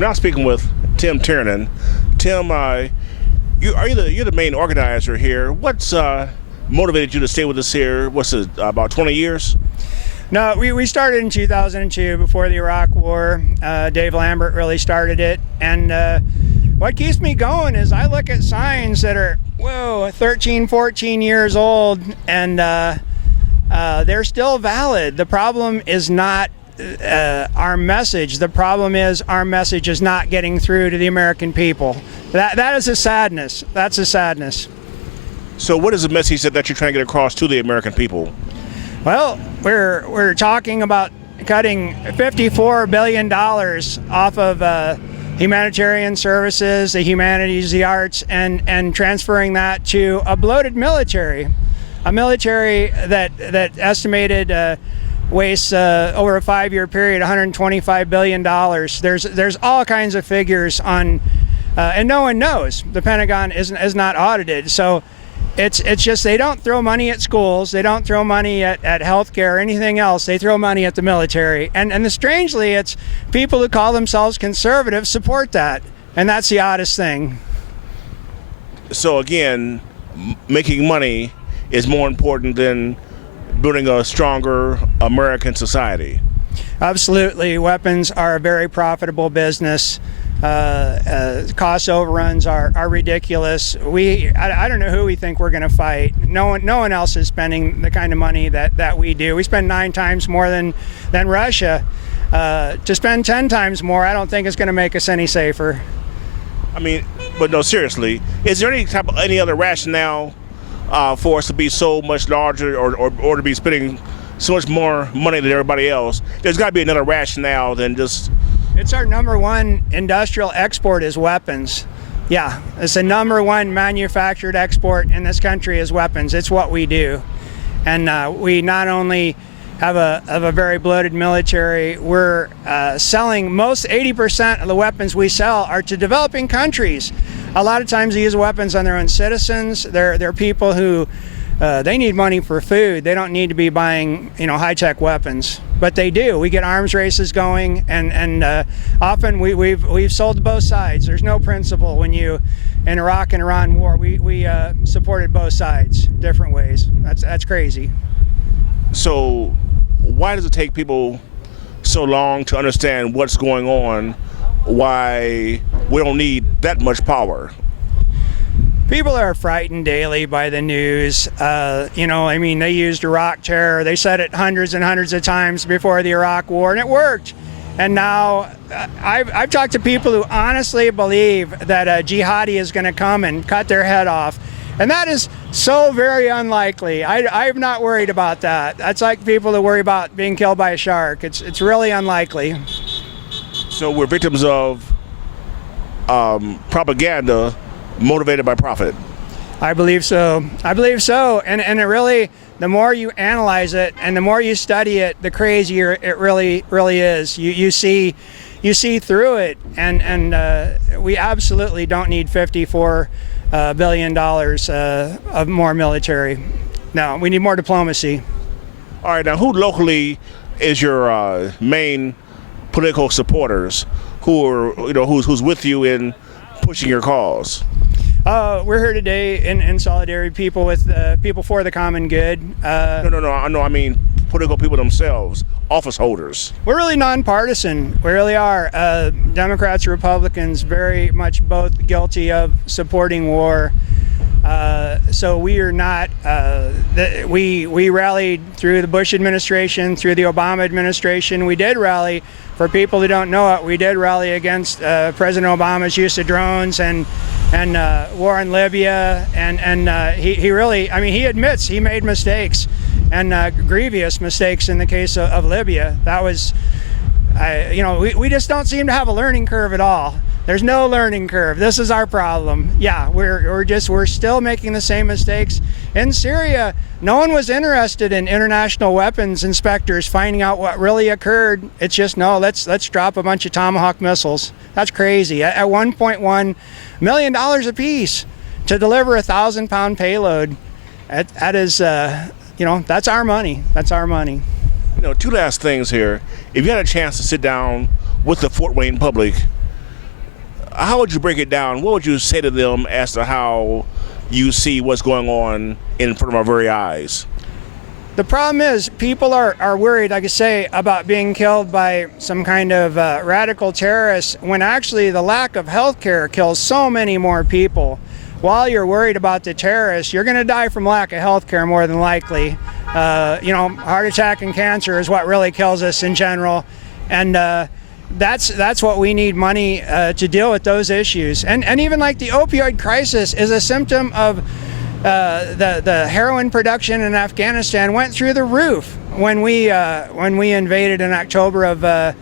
I'm now speaking with Tim Tiernon. Tim, you're the main organizer here. What's motivated you to stay with us here? What's it, about 20 years? No, we started in 2002 before the Iraq War. Dave Lambert really started it. And what keeps me going is I look at signs that are, 13, 14 years old, and they're still valid. The problem is not our message. The problem is our message is not getting through to the American people. That is a sadness. That's a sadness. So what is the message that you're trying to get across to the American people? Well, we're talking about cutting $54 billion off of humanitarian services, the humanities, the arts, and transferring that to a bloated military. A military that estimated wastes over a 5-year period $125 billion. There's all kinds of figures on, and no one knows. The Pentagon is not audited, so it's just they don't throw money at schools, they don't throw money at healthcare or anything else. They throw money at the military, and strangely, it's people who call themselves conservative support that, and that's the oddest thing. So again, making money is more important than building a stronger American society. Absolutely. Weapons are a very profitable business. Cost overruns are ridiculous. I don't know who we think we're going to fight. No one else is spending the kind of money that we do. We spend 9 times more than Russia. To spend 10 times more, I don't think it's going to make us any safer. I mean, but no, seriously, is there any other rationale for us to be so much larger or to be spending so much more money than everybody else? There's got to be another rationale than just... It's our #1 industrial export is weapons. Yeah, it's the #1 manufactured export in this country is weapons. It's what we do. And we not only have a very bloated military, we're selling 80% of the weapons we sell are to developing countries. A lot of times they use weapons on their own citizens. They're people who they need money for food. They don't need to be buying high-tech weapons, but they do. We get arms races going, and often we've sold to both sides. There's no principle when in Iraq and Iran war. We supported both sides different ways. That's crazy. So why does it take people so long to understand what's going on? Why we don't need that much power? People are frightened daily by the news. They used Iraq terror. They said it hundreds and hundreds of times before the Iraq war, and it worked. And now I've talked to people who honestly believe that a jihadi is going to come and cut their head off. And that is so very unlikely. I'm not worried about that. That's like people that worry about being killed by a shark. It's really unlikely. So we're victims of propaganda motivated by profit. I believe so. And it really, the more you analyze it and the more you study it, the crazier it really is. You see through it, and we absolutely don't need $54 billion of more military. No, we need more diplomacy. All right, now who locally is your main political supporters who are who's with you in pushing your cause? We're here today in solidarity, people with people for the common good. No, I mean political people themselves, office holders. We're really nonpartisan. We really are. Democrats, Republicans, very much both guilty of supporting war. So we are not. We rallied through the Bush administration, through the Obama administration. We did rally. For people who don't know it, we did rally against President Obama's use of drones and war in Libya, and he really, he admits he made mistakes, and grievous mistakes in the case of Libya. That was, we just don't seem to have a learning curve at all. There's no learning curve. This is our problem. Yeah, we're still making the same mistakes. In Syria, no one was interested in international weapons inspectors finding out what really occurred. It's just, no, let's drop a bunch of Tomahawk missiles. That's crazy. At $1.1 million a piece to deliver a 1,000-pound payload. That is, that's our money. That's our money. 2 last things here. If you had a chance to sit down with the Fort Wayne public, how would you break it down? What would you say to them as to how you see what's going on in front of our very eyes? The problem is people are worried, like I say, about being killed by some kind of radical terrorists, when actually the lack of health care kills so many more people. While you're worried about the terrorists, you're going to die from lack of health care more than likely. Heart attack and cancer is what really kills us in general. And that's what we need money to deal with those issues. And even like the opioid crisis is a symptom of the heroin production in Afghanistan went through the roof when we invaded in October of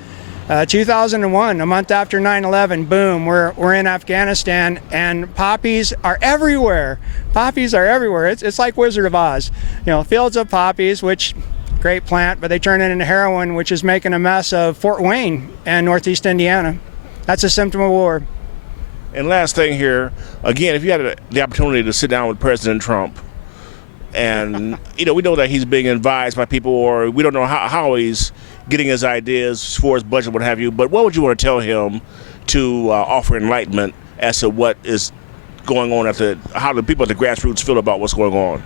2001, a month after 9/11. Boom, we're in Afghanistan, and poppies are everywhere. Poppies are everywhere. It's like Wizard of Oz, fields of poppies, which great plant, but they turn it into heroin, which is making a mess of Fort Wayne and Northeast Indiana. That's a symptom of war. And last thing here, again, if you had the opportunity to sit down with President Trump, and we know that he's being advised by people, or we don't know how he's getting his ideas for his budget, what have you, but what would you want to tell him to offer enlightenment as to what is going on, how the people at the grassroots feel about what's going on?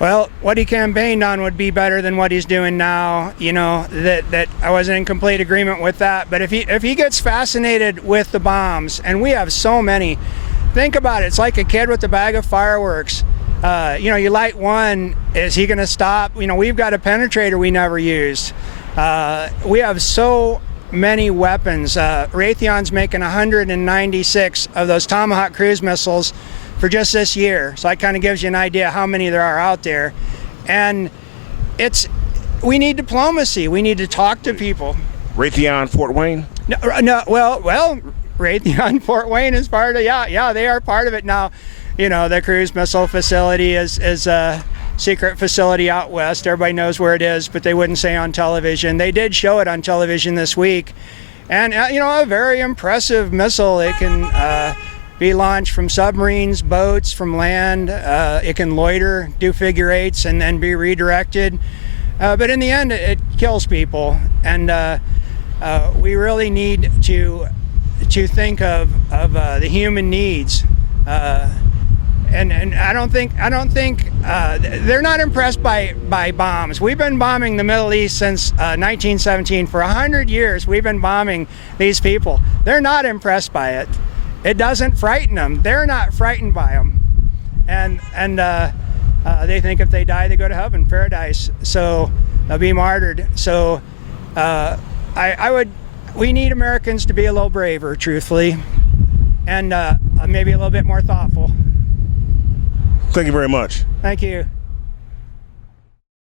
Well, what he campaigned on would be better than what he's doing now. That I wasn't in complete agreement with that. But if he gets fascinated with the bombs, and we have so many, think about it. It's like a kid with a bag of fireworks. You light one, is he going to stop? We've got a penetrator we never used. We have so many weapons. Raytheon's making 196 of those Tomahawk cruise missiles for just this year. So that kind of gives you an idea how many there are out there. And we need diplomacy. We need to talk to people. Raytheon Fort Wayne? No. Well, Raytheon Fort Wayne is part of, yeah, they are part of it now. The cruise missile facility is a secret facility out west. Everybody knows where it is, but they wouldn't say on television. They did show it on television this week. And, a very impressive missile. It can be launched from submarines, boats, from land. It can loiter, do figure eights, and then be redirected. But in the end, it kills people. And we really need to think of the human needs. And I don't think they're not impressed by bombs. We've been bombing the Middle East since 1917. For 100 years, we've been bombing these people. They're not impressed by it. It doesn't frighten them. They're not frightened by them. And they think if they die, they go to heaven, paradise. So they'll be martyred. So we need Americans to be a little braver, truthfully, and maybe a little bit more thoughtful. Thank you very much. Thank you.